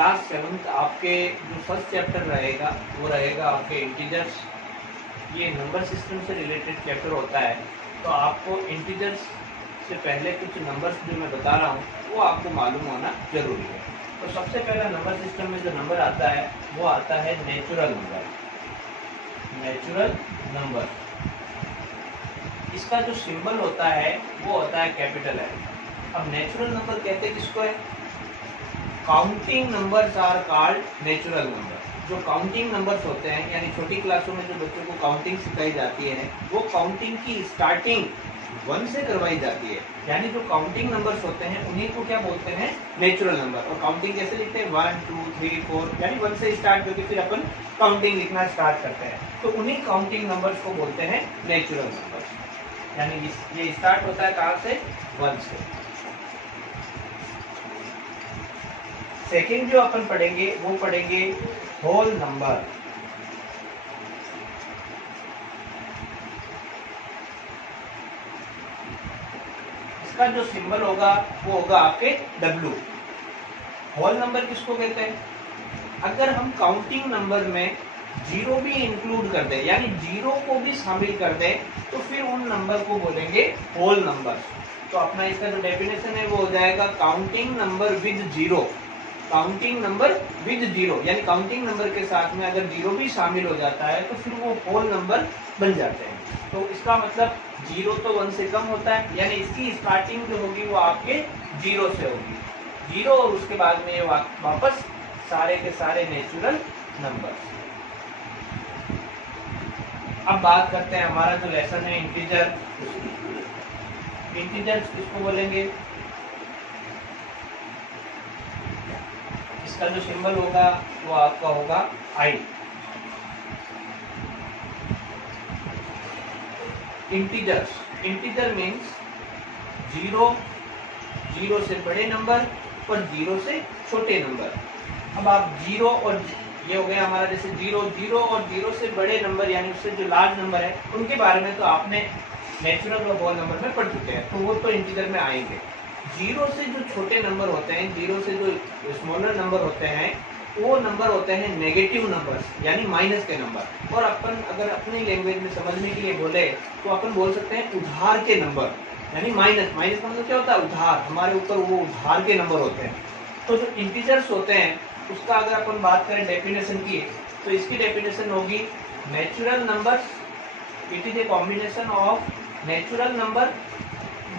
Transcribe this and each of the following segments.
Class 7th आपके जो first chapter रहेगा वो रहेगा आपके इंटीजर्स। ये नंबर सिस्टम से रिलेटेड चैप्टर होता है, तो आपको इंटीजर्स से पहले कुछ नंबर्स जो मैं बता रहा हूँ वो आपको मालूम होना जरूरी है। तो सबसे पहला नंबर सिस्टम में जो नंबर आता है वो आता है नेचुरल नंबर। नेचुरल नंबर, इसका जो सिंबल होता है वो होता है कैपिटल है। अब नेचुरल नंबर कहते हैं किसको है? Counting numbers are called natural number. जो काउंटिंग नंबर्स होते हैं, यानी छोटी क्लासों में जो बच्चों को काउंटिंग सिखाई जाती है, वो काउंटिंग की स्टार्टिंग 1 से करवाई जाती है। यानी जो काउंटिंग नंबर्स होते हैं उन्हीं को क्या बोलते हैं? Natural number. और काउंटिंग कैसे लिखते हैं? 1 2 3 4, यानी 1 से स्टार्ट करके फिर अपन काउंटिंग लिखना स्टार्ट करते हैं। तो उन्हीं काउंटिंग नंबर्स को बोलते हैं नेचुरल नंबर्स। यानी ये स्टार्ट होता है कहाँ से? 1 से। सेकेंड जो अपन पढ़ेंगे वो पढ़ेंगे होल नंबर। इसका जो सिंबल होगा वो होगा आपके W। होल नंबर किसको कहते हैं? अगर हम काउंटिंग नंबर में जीरो भी इंक्लूड कर दें, यानी जीरो को भी शामिल कर दें, तो फिर उन नंबर को बोलेंगे होल नंबर। तो अपना इसका जो डेफिनेशन है वो हो जाएगा counting number with zero. Counting number with zero, यानी काउंटिंग नंबर के साथ में अगर जीरो भी शामिल हो जाता है तो फिर वो होल नंबर बन जाते हैं। तो इसका मतलब जीरो तो 1 से कम होता है, यानी इसकी स्टार्टिंग जो होगी वो आपके जीरो से होगी। जीरो और उसके बाद में ये वापस सारे के सारे नेचुरल नंबर। अब बात करते हैं हमारा जो लेसन है इंटीजर। इंटीजर्स किसको बोलेंगे? इसका जो सिंबल होगा वो आपका होगा I। Integers, integer means zero से बड़े नंबर और जीरो से छोटे नंबर। अब आप जीरो और ये हो गया हमारा, जैसे जीरो और जीरो से बड़े नंबर यानी उससे जो लार्ज नंबर है उनके बारे में तो आपने नेचुरल और होल नंबर में पढ़ चुके हैं, तो वो तो इंटीजर में आएंगे। जीरो से जो छोटे नंबर होते हैं, जीरो से जो स्मॉलर नंबर होते हैं, वो नंबर होते हैं नेगेटिव नंबर्स, यानी माइनस के नंबर। और अपन अगर अपनी लैंग्वेज में समझने के लिए बोले तो अपन बोल सकते हैं उधार के नंबर, यानी माइनस। माइनस का मतलब क्या होता है? उधार। हमारे ऊपर वो उधार के नंबर होते हैं। तो जो इंटीजर्स होते हैं उसका अगर अपन बात करें डेफिनेशन की, तो इसकी डेफिनेशन होगी natural numbers, it is a combination of natural number,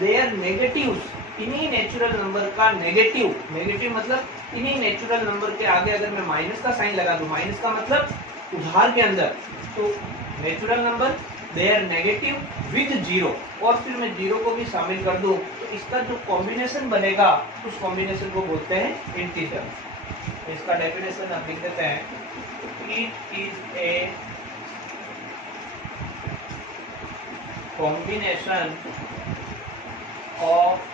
their negatives, इन्हीं नेचुरल नंबर का नेगेटिव, नेगेटिव मतलब इन्हीं नेचुरल नंबर के आगे अगर मैं माइनस का साइन लगा दूं, माइनस का मतलब उधार के अंदर, तो natural number their negative with zero, और फिर मैं जीरो को भी शामिल कर दूं, तो इसका जो कॉम्बिनेशन बनेगा उस कॉम्बिनेशन को बोलते हैं इंटीजर। इसका डेफिनेशन आप लिख देते हैं, it is a combination of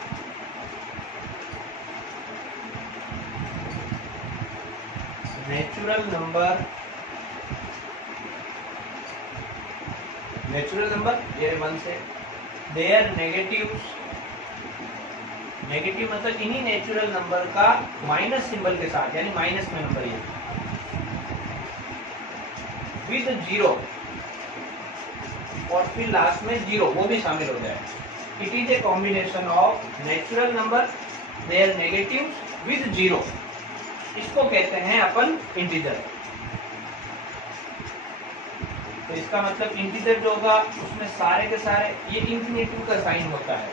natural number ये 1 से, देयर नेगेटिव्स, नेगेटिव मतलब इन्हीं नेचुरल नंबर का माइनस सिंबल के साथ, यानी माइनस में नंबर ये, विद जीरो, और फिर लास्ट में जीरो वो भी शामिल हो जाए। It is a combination of natural number, their negative with zero, इसको कहते हैं अपन इंटीजर। तो इसका मतलब इंटीजर जो होगा उसमें सारे के सारे ये इंफिनिटिव का साइन होता है।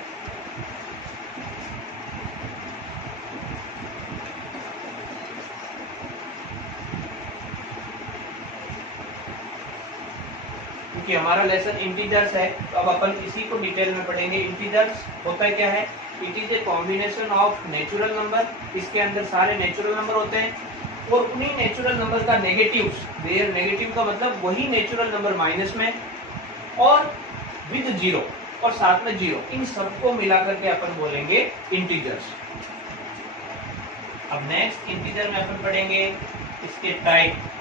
क्योंकि हमारा लेसन इंटीजर्स है, तो अब अपन इसी को डिटेल में पढ़ेंगे। इंटीजर्स होता क्या है? It is a combination of natural number, इसके अंदर सारे नेचुरल नंबर होते हैं, और उन्हीं नेचुरल नंबर का नेगेटिव्स, देयर नेगेटिव का मतलब वही नेचुरल नंबर माइनस में, और विद जीरो, और साथ में जीरो, इन सबको मिलाकर के अपन बोलेंगे इंटीजर्स। अब नेक्स्ट इंटीजर में अपन पढ़ेंगे इसके टाइप।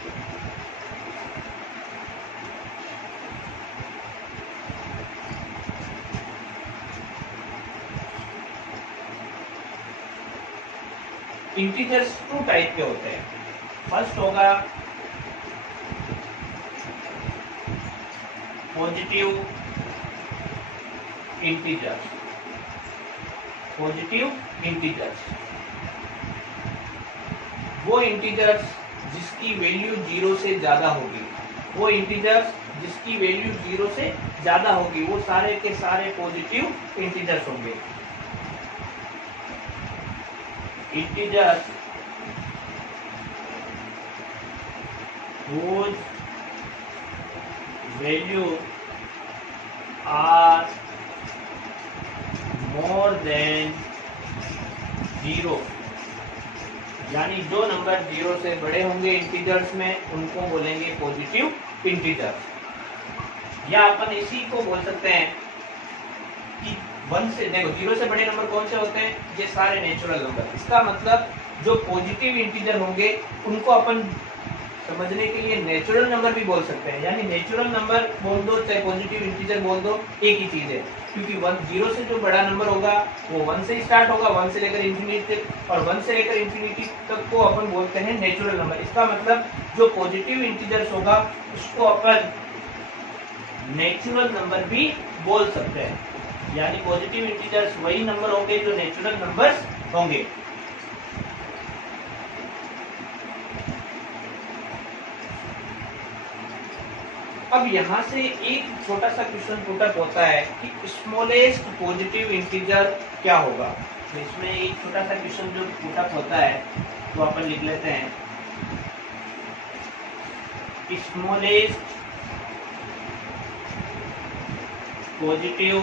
इंटीजर्स टू टाइप के होते हैं। फर्स्ट होगा पॉजिटिव इंटीजर्स, पॉजिटिव इंटीजर्स वो इंटीजर्स जिसकी वैल्यू 0 से ज्यादा होगी, वो इंटीजर्स जिसकी वैल्यू 0 से ज्यादा होगी वो सारे के सारे पॉजिटिव इंटीजर्स होंगे। Integers whose value are more than 0, यानी जो नंबर 0 से बड़े होंगे इंटीजर्स में उनको बोलेंगे पॉजिटिव इंटीजर्स। या अपन इसी को बोल सकते हैं कि 1 से, देखो 0 से बड़े नंबर कौन से होते हैं, ये सारे नेचुरल नंबर। इसका मतलब जो पॉजिटिव इंटीजर होंगे उनको अपन समझने के लिए नेचुरल नंबर भी बोल सकते हैं, यानी नेचुरल नंबर बोल दो चाहे पॉजिटिव इंटीजर बोल दो, एक ही चीज है। क्योंकि 0 से जो बड़ा नंबर होगा वो 1 से स्टार्ट होगा, 1 से लेकर इंफिनिटी तक, और 1 से लेकर इंफिनिटी तक को अपन बोलते हैं नेचुरल नंबर। इसका मतलब जो पॉजिटिव इंटीजर्स होगा उसको अपन नेचुरल नंबर भी बोल सकते हैं, यानी पॉजिटिव इंटीजर्स वही नंबर होंगे जो नेचुरल नंबर्स होंगे। अब यहाँ से एक छोटा सा क्वेश्चन पुट अप होता है कि स्मॉलेस्ट पॉजिटिव इंटीजर क्या होगा। तो इसमें एक छोटा सा क्वेश्चन जो पुट अप होता है वो अपन लिख लेते हैं, स्मॉलेस्ट पॉजिटिव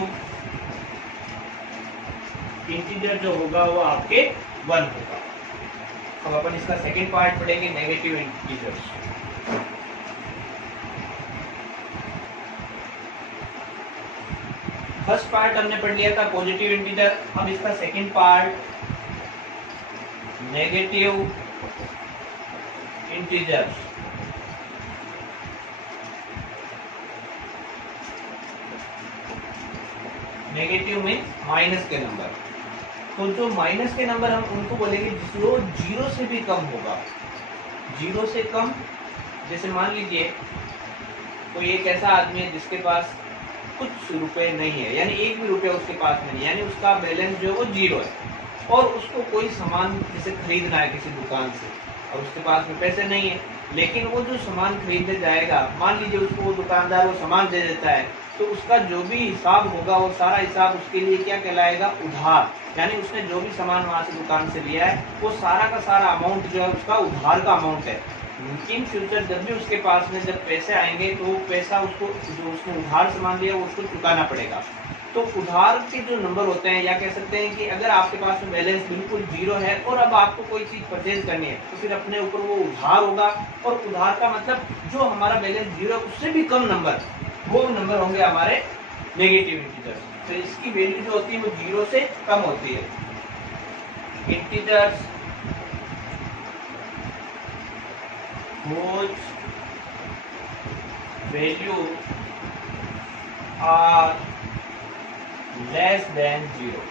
इंटीजर जो होगा वो आपके 1 होगा। अब अपन इसका सेकेंड पार्ट पढ़ेंगे, नेगेटिव इंटीजर्स। फर्स्ट पार्ट हमने पढ़ लिया था पॉजिटिव इंटीजर, अब इसका second part negative integers. Negative means minus के नंबर। तो जो माइनस के नंबर हम उनको बोलेंगे जो 0 से भी कम होगा। 0 से कम, जैसे मान लीजिए कोई एक ऐसा आदमी है जिसके पास कुछ रुपए नहीं है, यानी एक भी रुपया उसके पास में नहीं, यानी उसका बैलेंस जो है वो 0 है, और उसको कोई सामान जैसे खरीदना है किसी दुकान से और उसके पास में पैसे नहीं है, लेकिन वो जो सामान खरीदने जाएगा, मान लीजिए उसको वो दुकानदार वो सामान दे देता है, तो उसका जो भी हिसाब होगा वो सारा हिसाब उसके लिए क्या कहलाएगा, उधार। यानी उसने जो भी सामान वहां से दुकान से लिया है वो सारा का सारा अमाउंट जो है उसका उधार का अमाउंट है। इन फ्यूचर जब भी उसके पास में जब पैसे आएंगे तो वो पैसा उसको, जो उसने उधार सामान लिया वो उसको चुकाना पड़ेगा। तो उधार के जो नंबर होते हैं, या कह सकते हैं कि अगर आपके पास में बैलेंस बिल्कुल 0 है और अब आपको कोई चीज परचेज करनी है तो फिर अपने ऊपर वो उधार होगा, और उधार का मतलब जो हमारा बैलेंस 0 उससे भी कम नंबर, वो नंबर होंगे हमारे नेगेटिव इंटीजर्स। तो इसकी वैल्यू जो होती है वो 0 से कम होती है। Integers whose value are less than 0,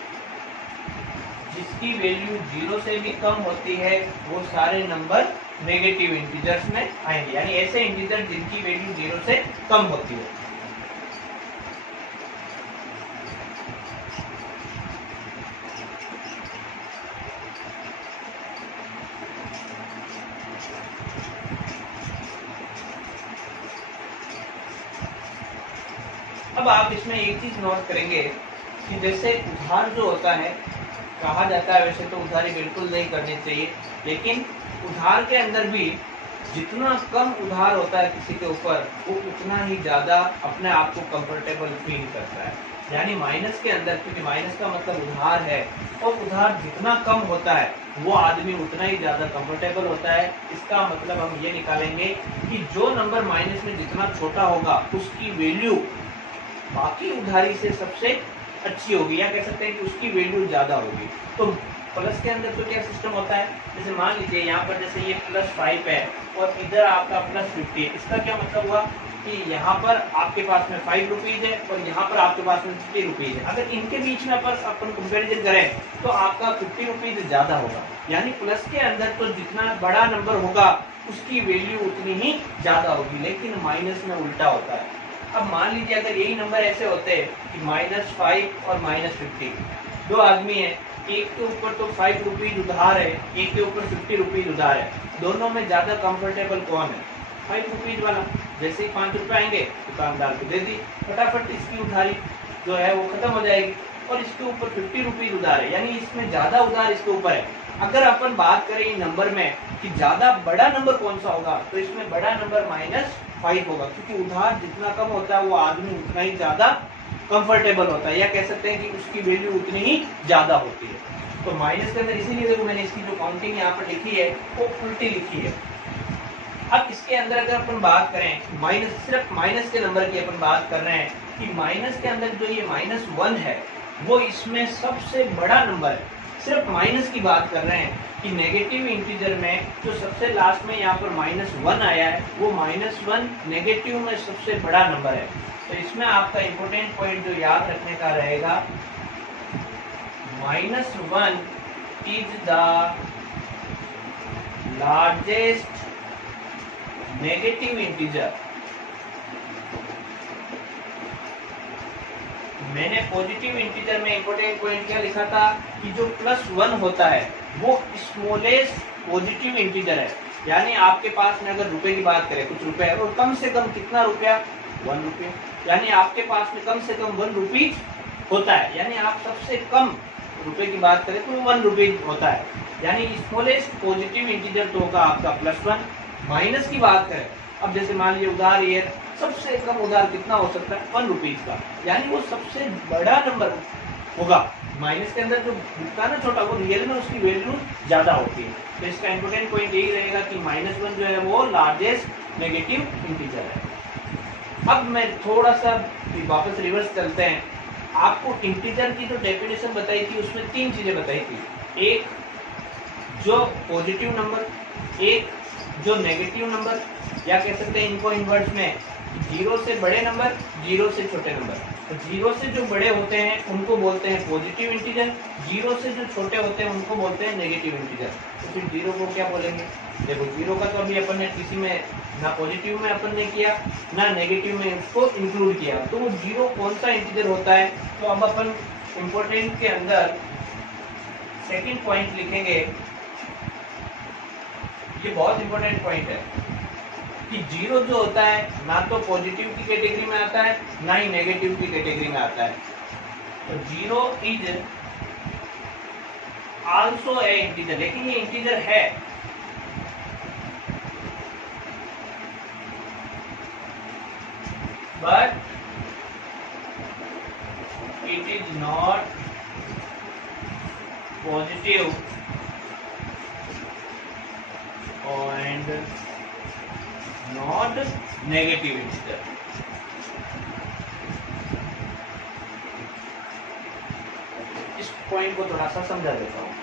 जिसकी वैल्यू 0 से भी कम होती है वो सारे नंबर नेगेटिव इंटीजर्स में आएंगे, यानी ऐसे इंटीजर जिनकी वैल्यू 0 से कम होती है। अब आप इसमें एक चीज नोट करेंगे कि जैसे उधार जो होता है, कहा जाता है वैसे तो उधारी बिल्कुल नहीं करनी चाहिए, लेकिन उधार के अंदर भी जितना कम उधार होता है किसी के ऊपर वो उतना ही ज्यादा अपने आप को कंफर्टेबल फील करता है। यानी माइनस के अंदर, क्योंकि माइनस का मतलब उधार है, और उधार जितना कम होता है वो आदमी उतना ही ज्यादा कंफर्टेबल होता है। इसका मतलब हम ये निकालेंगे कि जो नंबर माइनस में जितना छोटा होगा उसकी वैल्यू बाकी उधारी से सबसे अच्छी होगी, या कह सकते हैं कि उसकी वैल्यू ज्यादा होगी। तो प्लस के अंदर तो क्या सिस्टम होता है, जैसे मान लीजिए यहाँ पर जैसे ये +5 है और इधर आपका +50 है, इसका क्या मतलब हुआ कि यहाँ पर आपके पास में 5 रुपीज है और यहाँ पर आपके पास में 50 रुपीज है। अगर इनके बीच में अपन कंपेरिजन करें तो आपका 50 रुपीज ज्यादा होगा, यानी प्लस के अंदर तो जितना बड़ा नंबर होगा उसकी वैल्यू उतनी ही ज्यादा होगी, लेकिन माइनस में उल्टा होता है। अब मान लीजिए अगर यही नंबर ऐसे होते हैं कि -5 और -50, दो आदमी है, एक के ऊपर तो 5 रुपीज उधार है, एक के ऊपर 50 रुपीज उधार है, दोनों में ज्यादा कंफर्टेबल कौन है? 5 रुपीज वाला। जैसे ही 5 रुपए आएंगे दुकानदार को दे दी, फटाफट इसकी उधारी जो है वो खत्म हो जाएगी। और इसके ऊपर 50 रुपीज उधार है, यानी इसमें ज्यादा उधार इसके ऊपर है। अगर अपन बात करें इन नंबर में कि ज्यादा बड़ा नंबर कौन सा होगा, तो इसमें बड़ा नंबर -5 होगा, क्योंकि उधार जितना कम होता है वो आदमी उतना ही ज्यादा कंफर्टेबल होता है, या कह सकते हैं कि उसकी वैल्यू उतनी ही ज्यादा होती है। तो माइनस के अंदर इसीलिए देखो मैंने इसकी जो काउंटिंग यहाँ पर लिखी है वो उल्टी लिखी है। अब इसके अंदर अगर अपन बात करें माइनस, सिर्फ माइनस के नंबर की अपन बात कर रहे हैं कि माइनस के अंदर जो ये -1 है वो इसमें सबसे बड़ा नंबर है। सिर्फ माइनस की बात कर रहे हैं कि नेगेटिव इंटीजर में जो सबसे लास्ट में यहाँ पर -1 आया है वो -1 नेगेटिव में सबसे बड़ा नंबर है। तो इसमें आपका इंपॉर्टेंट पॉइंट जो याद रखने का रहेगा, -1 is the largest negative integer. मैंने पॉजिटिव इंटीजर में इंपॉर्टेंट पॉइंट क्या लिखा था कि जो +1 होता है वो स्मॉलेस्ट पॉजिटिव इंटीजर है, यानी आपके पास में अगर रुपए की बात करें, कुछ रुपए है और कम से कम कितना रुपया, 1 रुपया, यानी आपके पास में कम से कम 1 रुपीज होता है, यानी आप सबसे कम रुपए की बात करें तो 1 रुपीज होता है, यानी स्मॉलेस्ट पॉजिटिव इंटीजर तो होगा आपका +1। माइनस की बात करें, अब जैसे मान लीजिए उधार ये सबसे कम उधार कितना हो सकता है, 1 रुपीज का, यानी वो सबसे बड़ा नंबर होगा। माइनस के अंदर जो दिखता है ना छोटा, वो रियल में उसकी वैल्यू ज्यादा होती है। तो इसका इंपॉर्टेंट पॉइंट यही रहेगा कि -1 जो है वो लार्जेस्ट नेगेटिव इंटीजर है। अब मैं थोड़ा सा वापस रिवर्स चलते हैं। आपको इंटीजर की जो डेफिनेशन बताई थी उसमें 3 चीजें बताई थी, एक जो पॉजिटिव नंबर, एक जो नेगेटिव नंबर, या कह सकते हैं इनको इनवर्स में 0 से बड़े नंबर, 0 से छोटे नंबर। तो 0 से जो बड़े होते हैं उनको बोलते हैं पॉजिटिव इंटीजर, 0 से जो छोटे होते हैं उनको बोलते हैं नेगेटिव इंटीजर। तो फिर 0 को क्या बोलेंगे? देखो 0 का तो अभी अपन ने किसी में ना पॉजिटिव में अपन ने किया ना नेगेटिव में उसको इंक्लूड किया, तो वो 0 कौन सा इंटीजर होता है? तो अब अपन इम्पोर्टेंट के अंदर सेकंड पॉइंट लिखेंगे, ये बहुत इंपॉर्टेंट पॉइंट है कि 0 जो होता है ना तो पॉजिटिव की कैटेगरी में आता है ना ही नेगेटिव की कैटेगरी में आता है। तो 0 इज आल्सो ए इंटीजर, लेकिन ये इंटीजर है, but it is not positive and not negative integer। इस पॉइंट को थोड़ा सा समझा देता हूँ।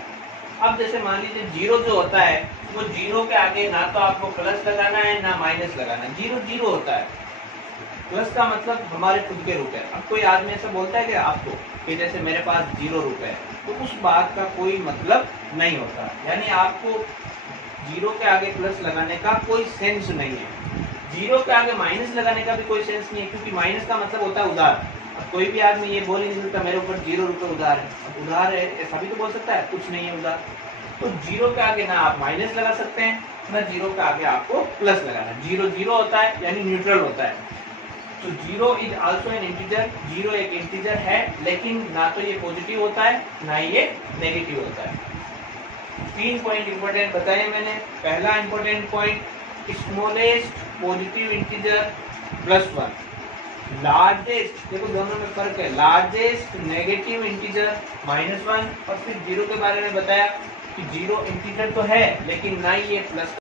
अब जैसे मान लीजिए 0 जो होता है वो 0 के आगे ना तो आपको प्लस लगाना है ना माइनस लगाना है, 0 0 होता है। प्लस का मतलब हमारे खुद के रुपए। अब कोई आदमी ऐसा बोलता है कि आपको कि जैसे मेरे पास 0 रुपए है, तो उस बात का कोई मतलब नहीं होता, यानी आपको 0 के आगे प्लस लगाने का कोई सेंस नहीं है, 0 के आगे माइनस लगाने का भी कोई सेंस नहीं है, क्योंकि माइनस का मतलब होता है उधार। अब कोई भी आदमी ये बोल नहीं सकता मेरे ऊपर 0 रुपए उधार है, अब उधार है ऐसा भी तो बोल सकता है, कुछ नहीं है उधार। तो 0 के आगे ना आप माइनस लगा सकते हैं ना 0 के आगे आपको प्लस लगाना है, 0 0 होता है यानी न्यूट्रल होता है। तो 0 इज आल्सो एन इंटीजर, 0 एक इंटीजर है, लेकिन ना तो ये पॉजिटिव होता है ना ही ये नेगेटिव होता है। 3 पॉइंट इंपॉर्टेंट बताए मैंने। पहला important point, smallest positive integer +1, largest, देखो दोनों में फर्क है, लार्जेस्ट नेगेटिव इंटीजर -1, और फिर 0 के बारे में बताया कि 0 इंटीजर तो है लेकिन ना ही ये प्लस